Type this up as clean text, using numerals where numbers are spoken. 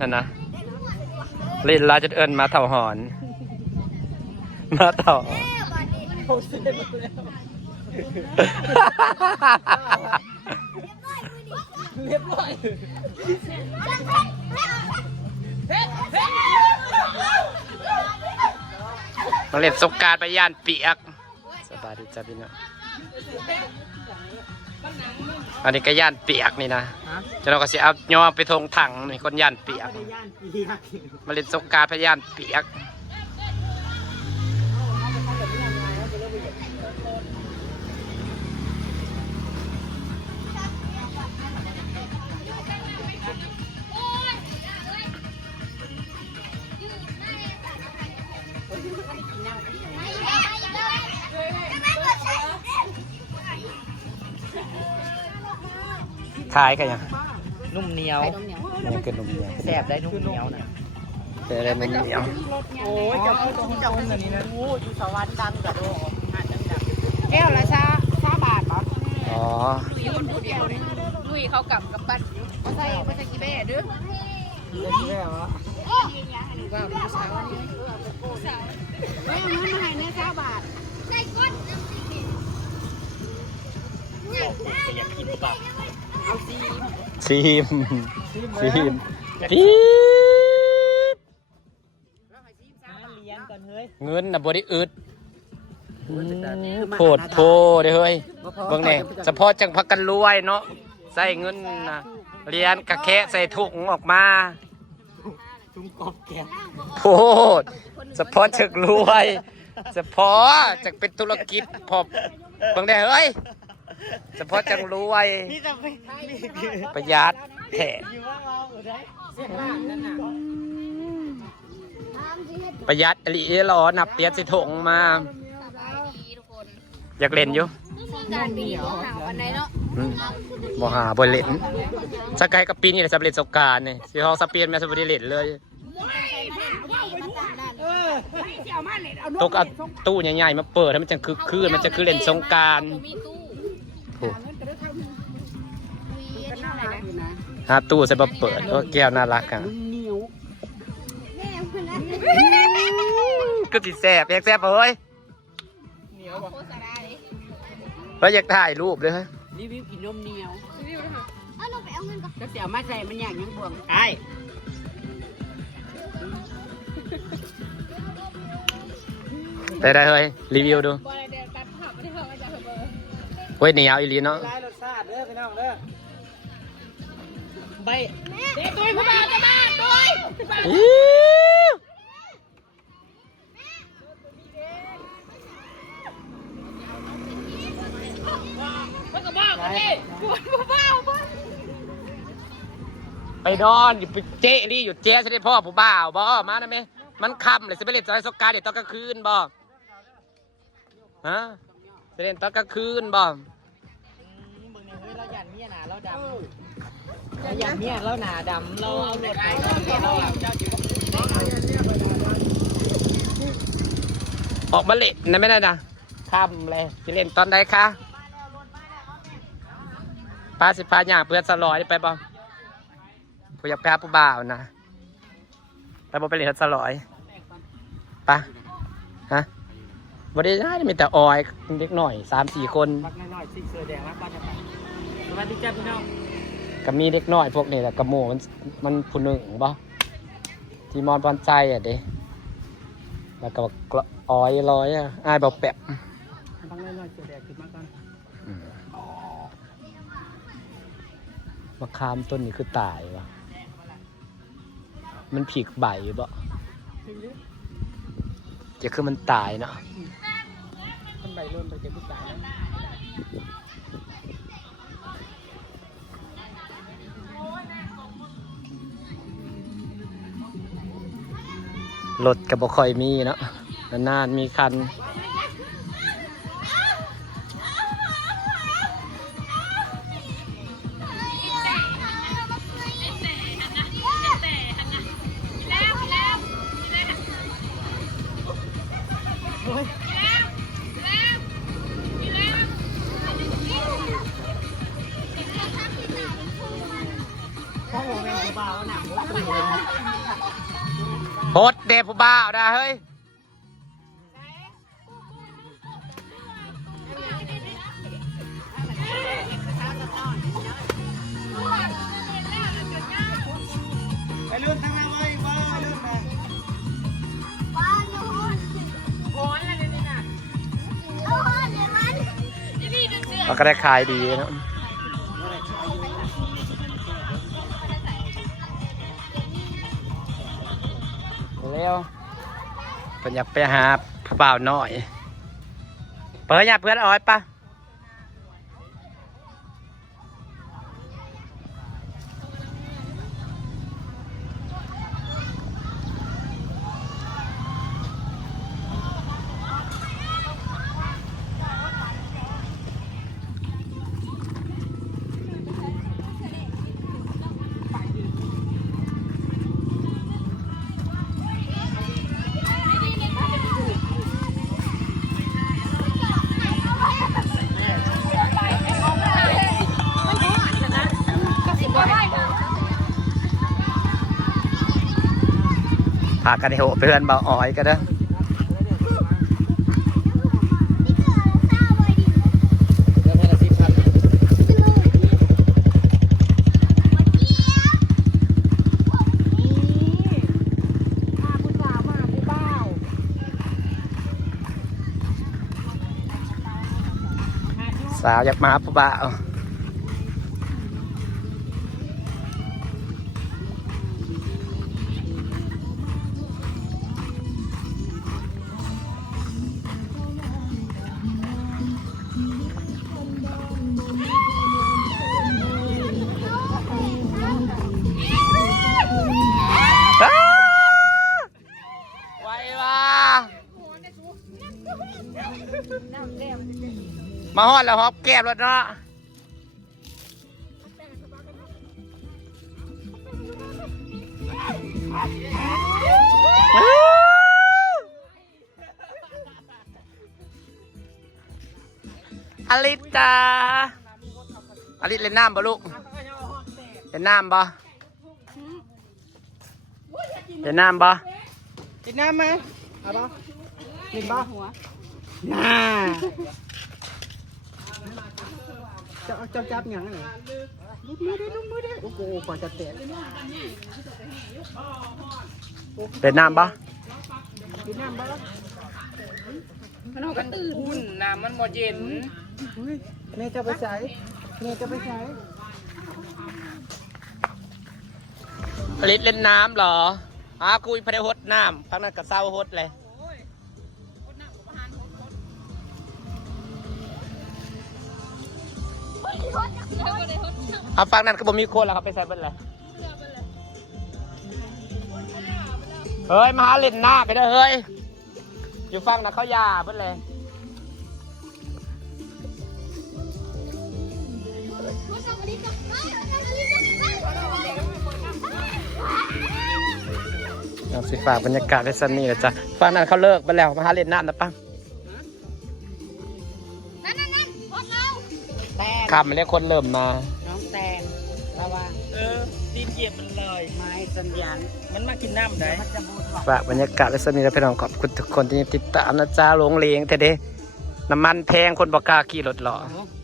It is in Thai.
นั่นนะเล่นลาจนเอิญมาเต่าหอนมาเต่าเรียบร้อยมาเล่นสงกรานต์ไปย่านเปียกสบายดีจ้าพี่น้องอันนี้ก็ย่านเปียกนี่นะจะเราก็สิเอาย่อไปทงถังนี่คนย่านเปียกมาเล่นสงกรานต์ไปย่านเปียกท้ายกันยัง นุ่มเหนียว นี่คือนุ่มเหนียว แสบได้นุ่มเหนียวนะ เป็นอะไรนุ่มเหนียว โอ้ยจับจับอันนี้นะโอ้อยู่สวรรค์ดังกระโดดแก้วละ5 บาทเหรอ อ๋อ ลุยเขากับปั้นเขาใส่กี่เบ้ดื้อ แก้วละ ว่าผู้สาวนี่แม่มันมาให้เนี่ย9 บาทใส่ก้น อยากกินหรือเปล่า ซีมปี๊ด เลี้ยงก่อนเฮ้ย เงินน่ะบริอึดโผดโพเด้อเฮ้ยเบิ่งแน่เฉพาะจังพักกันรวยเนาะใส่เงินนะเรียนกะแคะใส่ถุงออกมา ตุ้งกบแก้ว โพดเฉพาะจังรวยเฉพาะจังเป็นธุรกิจพอเบิ่งแน่เฮ้ยเฉพาะจังรวย นี่จะไป ประหยัดแท้ อยู่ว่าเราได้เส้นบ้านนั่นน่ะ ประหยัดอลีหรอนับเปียดสิถุงมา ทุกคน อยากเล่นอยู่ การปีนี้หาวันไหนเนาะ บ่หาบ่เล่นสกายกับปีนี้แหละจะเล่นสงกรานต์นี่สิเฮาสเปียนแม่สิบ่ได้เล่นเลยตกเอาตู้ใหญ่ๆมาเปิดให้มันจังคึกคืนมันจะคือเล่นสงกรานต์ มีตู้ โอ้ มีอันนี้อะไรนะ หาตู้ใส่มาเปิดโอ้แก้วน่ารักอ่ะก็สิแซ่บอยากแซ่บเฮ้ย เหนียวบอก โฆษณาเลย เฮ้ยอยากถ่ายรูปเลยฮะ รีวิวกินนมเหนียว เอาลงไปเอาเงินก่อน ก็เสียมาใส่มันอย่างยังบ่วงไอ้ ได้เฮ้ยรีวิวดู บอลเดียวตัดภาพไม่ได้ภาพมาจากเบอร์ เฮ้ยเหนียวอีหลีเนาะ ร้ายรสชาติเด้อพี่น้องเด้อใบ เด็กตุ้ยผู้บ่าวจะบ้าตุ้ย อิ๊ว มันก็บ้ากันดิผู้บ่าวบ้า ไปนอนอยู่เจ๊รี่อยู่เจ๊ใช่ไหมพ่อผู้บ่าวบ่มานะแม่มันค่ำเลยจะไปเล่นสงกรานต์เดี๋ยวตอนกลางคืนบ่ฮะจะเล่นตอนกลางคืนบ่ เบิ่งนี่เฮ้ยเราหยันเมียหนาเราดำเราหยันเมียเราหนาดำเราเอาเด็กเราเอาเจ้าอยู่ ออกมาเล่นนะไม่ได้นะค่ำเลยจะเล่นตอนใดคะพาสิพาหยาเพื่อนสลอยไปบ่ผู้อยากไปหาผู้บ่าวนะแต่บ่ไปเล่นสลอยปะฮะบ่ได้ได้มีแต่ออยเด็กหน่อย 3-4 คน บักน้อยๆสีเสื้อแดงแล้วก็จะไปสวัสดีจ้าพี่น้อง ก็มีเด็กน้อยพวกนี้แหละกระโมมันผู้หนึ่งบ่ที่มอนบอลใจอ่ะเด้แล้วก็ออยลอยอ่ะอ้ายบอกแปะ บักน้อยๆเสื้อแดงขึ้นมาก่อน มะขามต้นนี้คือตายวะมันผีกใบบ่จะคือมันตายเนาะ ต้นใบร่นไปเก็บผู้ชายนะ รถก็บ่ค่อยมีเนาะนานๆมีคัน โหดเด็บผู้บ่าวนะเฮ้ยไปลื่นทางไหนไว้บ้าลื่นไปเราก็ได้ขายดีนะเร็วเป็นอยากไปหาผู้บ่าวหน่อยเปิดอยากเพื่อนอ้อยปะพากันให้โหเพื่อนบ่าวอ้อยก็ได้สาวอยากมาผู้บ่าวไว้ว่ามาฮอดแล้วฮอบแก้มรถเนาะอลิสจ้าอลิสเล่นน้ำบ่ลูกเล่นน้ำบ่เล่นน้ำบ่ กินน้ำไหมเอาปะกินปะหัวน่าจะจับอย่างไรลูกมือได้โอ้โหกว่าจะเตะ เล่นน้ำบ่ กินน้ำปะ มันเอากระตื่น อุ่นน้ำมันบ่เย็นเมย์จะไปใช้เมย์จะไปใช้ อลิสเล่นน้ำเหรอคุยพระเดหดน้ำพักนั้นก็เศร้าหดเลยฟังนั้นก็บ่มีคนแล้วครับไปใส่เบิ้ลเลยเฮ้ยมาหาเล่นน้ำไปเด้อเฮ้ยอยู่ฟังนะเขาหย่าเบิ้ลเลยเอาสิฝากบรรยากาศได้สันนี่นะจ๊ะฟังนั้นเขาเลิกไปแล้วมาหาเล่นน้ำนะปัง นั่นพวกเรา แตง คำมันเรียกคนเริ่มมา น้องแตงระวังตีนเหยียบมันเลยไม้สัญญาณมันมากินน้ำได้มันจะบูดหรอ ฝากบรรยากาศและสนิทและพี่น้องขอบคุณทุกคนที่ติดตามนะจ๊ะหลงเหลงแต่เด้น้ำมันแพงคนบอกกล้าขี่รถหรอ เ